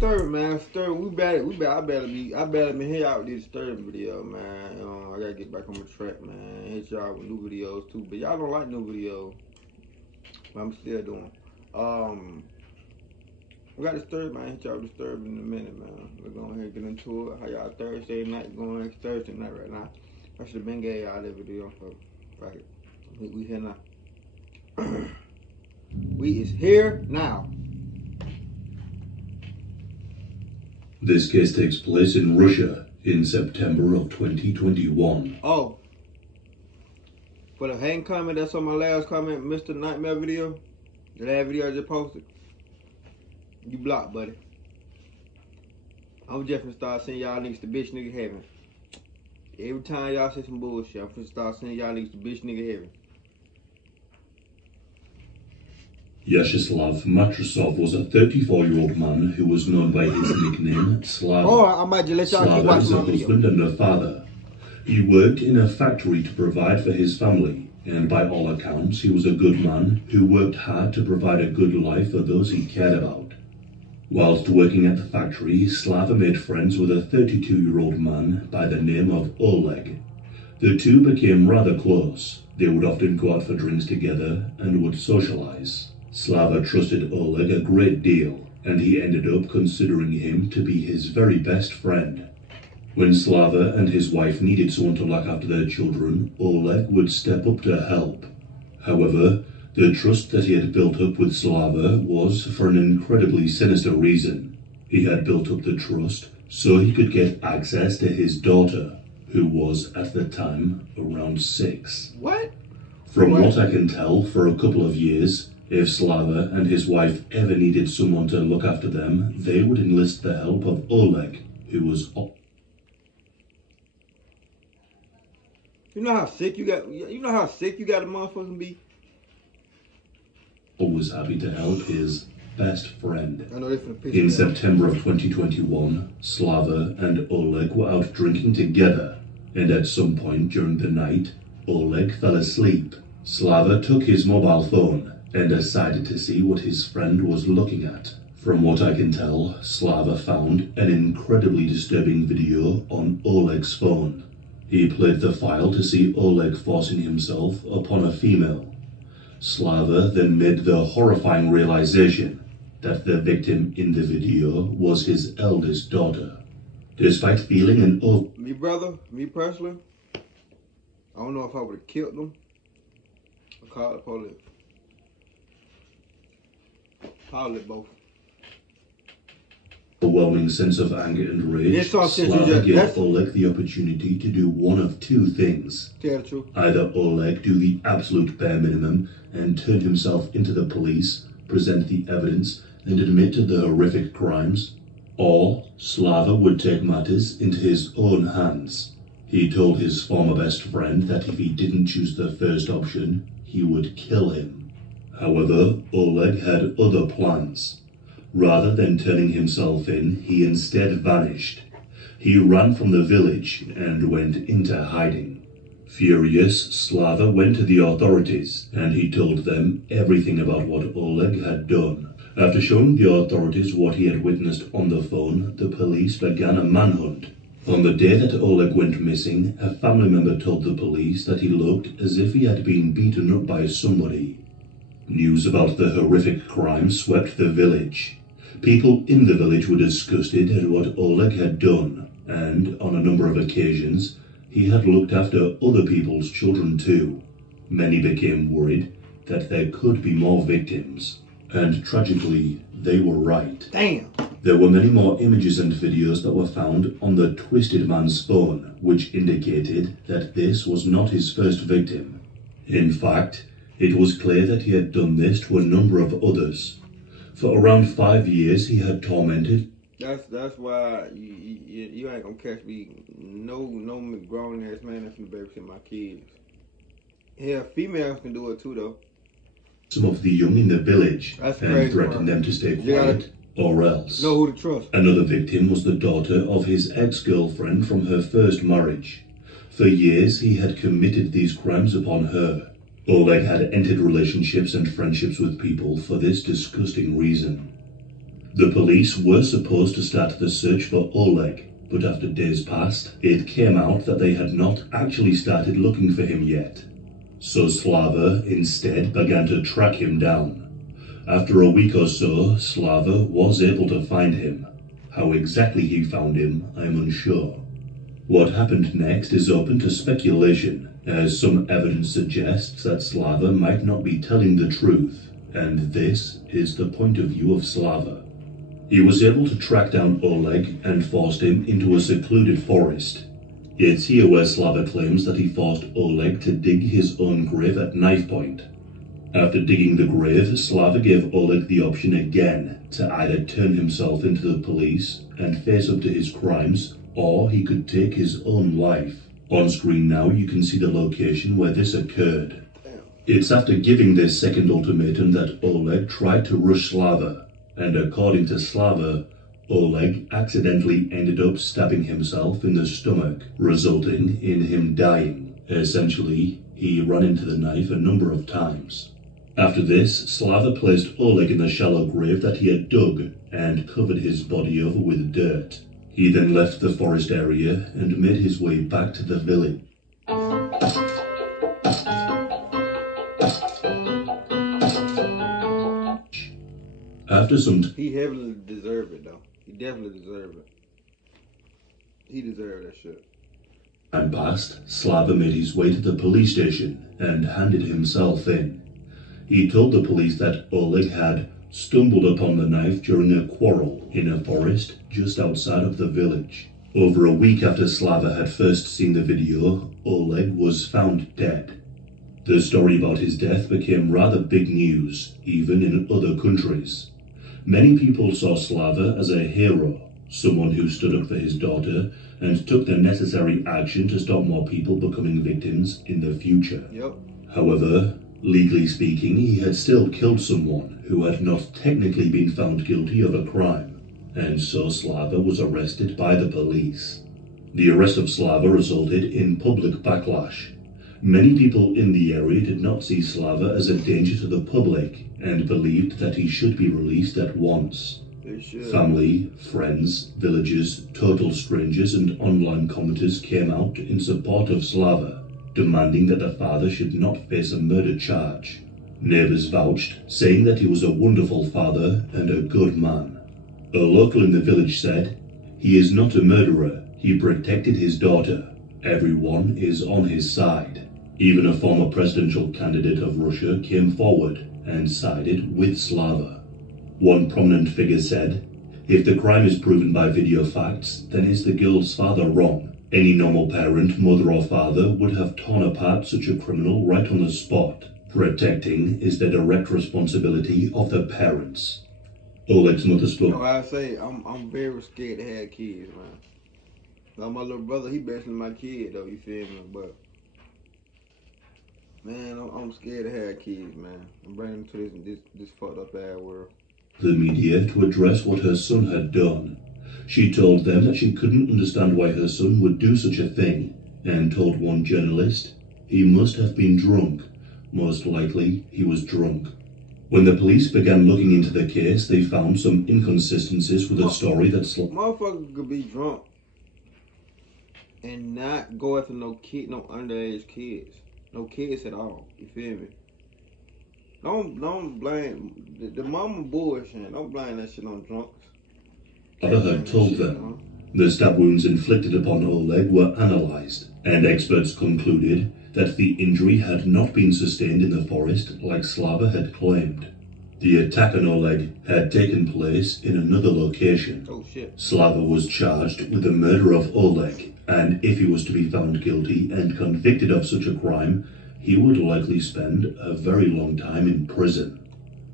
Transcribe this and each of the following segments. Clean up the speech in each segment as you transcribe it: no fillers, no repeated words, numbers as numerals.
Disturban, man. Disturban, I better be here out with this Disturban video, man. I gotta get back on the track, man. Hit y'all with new videos too, but y'all don't like new videos. But I'm still doing. We got Disturban, man. Hit y'all with Disturban in a minute, man. We're going ahead and get into it. How y'all Thursday night going? It's Thursday night right now. I should have been gay y'all that video, so fuck it. We here now. We is here now. This case takes place in Russia in September of 2021. Oh. For the hang comment that's on my last comment, Mr. Nightmare video, the last video I just posted, you blocked, buddy. I'm just finna start sending y'all niggas to bitch nigga heaven. Every time y'all say some bullshit, I'm finna start sending y'all niggas to bitch nigga heaven. Vyacheslav Matrasov was a 34-year-old man who was known by his nickname Slava. Oh, I might just let y'all keep watching my video. Slava is a husband and a father. He worked in a factory to provide for his family, and by all accounts, he was a good man who worked hard to provide a good life for those he cared about. Whilst working at the factory, Slava made friends with a 32-year-old man by the name of Oleg. The two became rather close. They would often go out for drinks together and would socialize. Slava trusted Oleg a great deal, and he ended up considering him to be his very best friend. When Slava and his wife needed someone to look after their children, Oleg would step up to help. However, the trust that he had built up with Slava was for an incredibly sinister reason. He had built up the trust so he could get access to his daughter, who was at the time around 6. What? From what I can tell, for a couple of years, if Slava and his wife ever needed someone to look after them, they would enlist the help of Oleg, who was... You know how sick you got a motherfucker be? Always happy to help his best friend. I know they finna piss In me September of 2021, Slava and Oleg were out drinking together, and at some point during the night, Oleg fell asleep. Slava took his mobile phone and decided to see what his friend was looking at. From what I can tell, Slava found an incredibly disturbing video on Oleg's phone. He played the file to see Oleg forcing himself upon a female. Slava then made the horrifying realization that the victim in the video was his eldest daughter. Despite feeling an Me personally, I don't know if I would have killed them or called the police. Probably both. Overwhelming sense of anger and rage, Slava gave Oleg the opportunity to do one of two things. Tell the truth. Either Oleg do the absolute bare minimum and turn himself into the police, present the evidence, and admit to the horrific crimes, or Slava would take matters into his own hands. He told his former best friend that if he didn't choose the first option, he would kill him. However, Oleg had other plans. Rather than turning himself in, he instead vanished. He ran from the village and went into hiding. Furious, Slava went to the authorities and he told them everything about what Oleg had done. After showing the authorities what he had witnessed on the phone, the police began a manhunt. On the day that Oleg went missing, a family member told the police that he looked as if he had been beaten up by somebody. News about the horrific crime swept the village. People in the village were disgusted at what Oleg had done, and on a number of occasions, he had looked after other people's children too. Many became worried that there could be more victims, and tragically, they were right. Damn! There were many more images and videos that were found on the Twisted Man's phone, which indicated that this was not his first victim. In fact, it was clear that he had done this to a number of others. For around 5 years, he had tormented. That's why you ain't gonna catch me. No grown ass man that's gonna babysit my kids. Yeah, females can do it too though. Some of the young in the village That's and crazy, threatened them to stay quiet or else. Know who to trust. Another victim was the daughter of his ex-girlfriend from her first marriage. For years, he had committed these crimes upon her. Oleg had entered relationships and friendships with people for this disgusting reason. The police were supposed to start the search for Oleg, but after days passed, it came out that they had not actually started looking for him yet. So Slava instead began to track him down. After a week or so, Slava was able to find him. How exactly he found him, I am unsure. What happened next is open to speculation, as some evidence suggests that Slava might not be telling the truth, and this is the point of view of Slava. He was able to track down Oleg and forced him into a secluded forest. It's here where Slava claims that he forced Oleg to dig his own grave at knife point. After digging the grave, Slava gave Oleg the option again to either turn himself into the police and face up to his crimes, or he could take his own life. On screen now you can see the location where this occurred. It's after giving this second ultimatum that Oleg tried to rush Slava, and according to Slava, Oleg accidentally ended up stabbing himself in the stomach, resulting in him dying. Essentially, he ran into the knife a number of times. After this, Slava placed Oleg in the shallow grave that he had dug and covered his body over with dirt. He then left the forest area and made his way back to the village. After some He heavily deserved it, though. He definitely deserved it. He deserved that shit. time passed, Slava made his way to the police station and handed himself in. He told the police that Oleg had stumbled upon the knife during a quarrel in a forest just outside of the village. Over a week after Slava had first seen the video, Oleg was found dead. The story about his death became rather big news, even in other countries. Many people saw Slava as a hero, someone who stood up for his daughter and took the necessary action to stop more people becoming victims in the future. Yep. However, legally speaking, he had still killed someone who had not technically been found guilty of a crime, and so Slava was arrested by the police. The arrest of Slava resulted in public backlash. Many people in the area did not see Slava as a danger to the public and believed that he should be released at once. Family, friends, villagers, total strangers and online commenters came out in support of Slava, demanding that the father should not face a murder charge. Neighbors vouched, saying that he was a wonderful father and a good man. A local in the village said, "He is not a murderer, he protected his daughter. Everyone is on his side." Even a former presidential candidate of Russia came forward and sided with Slava. One prominent figure said, "If the crime is proven by video facts, then is the girl's father wrong? Any normal parent, mother or father, would have torn apart such a criminal right on the spot. Protecting is the direct responsibility of the parents." Oleg's mother spoke. You know, I say I'm very scared to have kids, man. Like my little brother, he basically my kid though, you feel me? But man, I'm scared to have kids, man. I'm bringing them to this fucked up ass world. The media to address what her son had done. She told them that she couldn't understand why her son would do such a thing, and told one journalist, "He must have been drunk. Most likely, he was drunk." When the police began looking into the case, they found some inconsistencies with the story that motherfucker could be drunk and not go after no underage kids. No kids at all. You feel me? Don't blame the mama bullshit. Don't blame that shit on drunks. Slava had told them. The stab wounds inflicted upon Oleg were analyzed, and experts concluded that the injury had not been sustained in the forest like Slava had claimed. The attack on Oleg had taken place in another location. Oh shit. Slava was charged with the murder of Oleg, and if he was to be found guilty and convicted of such a crime, he would likely spend a very long time in prison.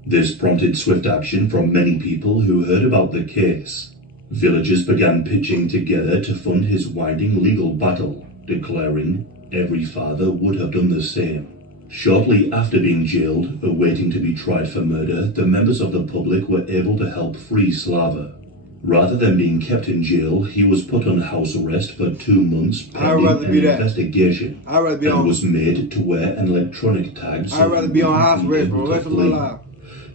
This prompted swift action from many people who heard about the case. Villagers began pitching together to fund his winding legal battle, declaring every father would have done the same. Shortly after being jailed, awaiting to be tried for murder, the members of the public were able to help free Slava. Rather than being kept in jail, he was put on house arrest for 2 months pending an investigation, and was made to wear an electronic tag. I'd rather be on house arrest for the rest of my life.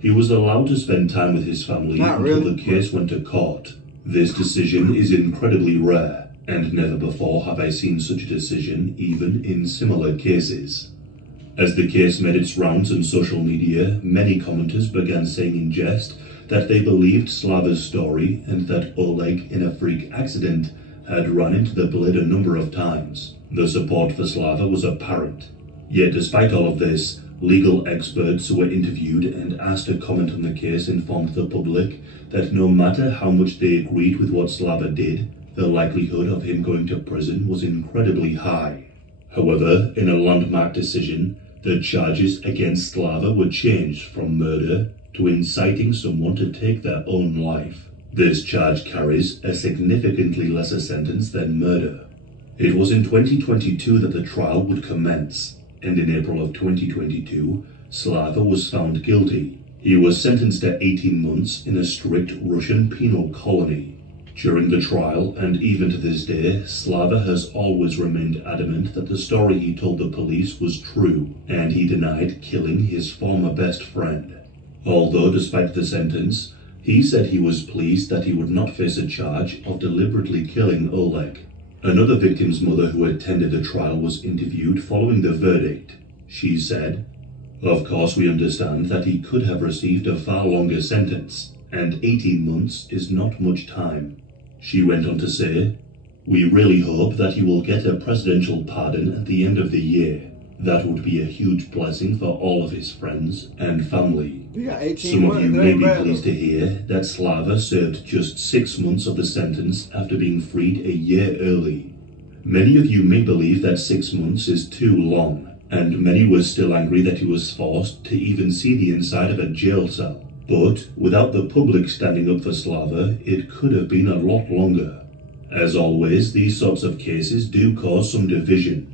He was allowed to spend time with his family Not until really. the case went to court. This decision is incredibly rare, and never before have I seen such a decision, even in similar cases. As the case made its rounds on social media, many commenters began saying in jest that they believed Slava's story and that Oleg, in a freak accident, had run into the blade a number of times. The support for Slava was apparent. Yet despite all of this, legal experts who were interviewed and asked to comment on the case informed the public that no matter how much they agreed with what Slava did, the likelihood of him going to prison was incredibly high. However, in a landmark decision, the charges against Slava were changed from murder to inciting someone to take their own life. This charge carries a significantly lesser sentence than murder. It was in 2022 that the trial would commence, and in April of 2022, Slava was found guilty. He was sentenced to 18 months in a strict Russian penal colony. During the trial, and even to this day, Slava has always remained adamant that the story he told the police was true, and he denied killing his former best friend. Although, despite the sentence, he said he was pleased that he would not face a charge of deliberately killing Oleg. Another victim's mother who attended the trial was interviewed following the verdict. She said, "Of course we understand that he could have received a far longer sentence, and 18 months is not much time." She went on to say, "We really hope that he will get a presidential pardon at the end of the year. That would be a huge blessing for all of his friends and family." Some of you may be pleased to hear that Slava served just 6 months of the sentence after being freed a year early. Many of you may believe that 6 months is too long, and many were still angry that he was forced to even see the inside of a jail cell. But without the public standing up for Slava, it could have been a lot longer. As always, these sorts of cases do cause some division.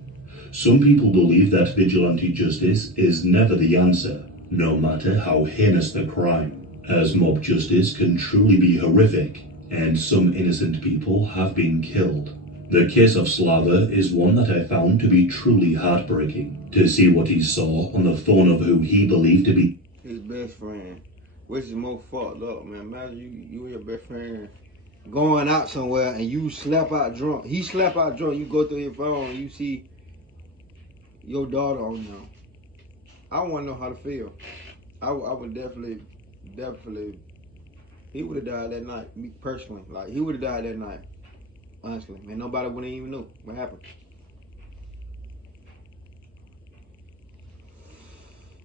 Some people believe that vigilante justice is never the answer, no matter how heinous the crime, as mob justice can truly be horrific, and some innocent people have been killed. The case of Slava is one that I found to be truly heartbreaking. To see what he saw on the phone of who he believed to be his best friend, which is more fucked up, man. Imagine you and your best friend going out somewhere and you slap out drunk. He slap out drunk. You go through your phone and you see your daughter on him. I want to know how to feel. I would definitely. He would have died that night. Me personally, like he would have died that night. Honestly, man, nobody wouldn't even know what happened.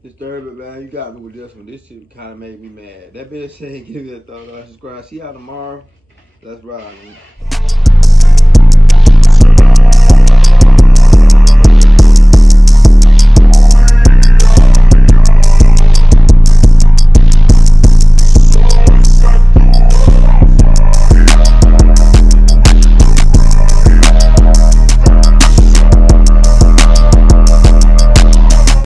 Disturban, man, you got me with this one. This shit kind of made me mad. That being said, give it a thumbs up, subscribe. See y'all tomorrow. Let's ride, man.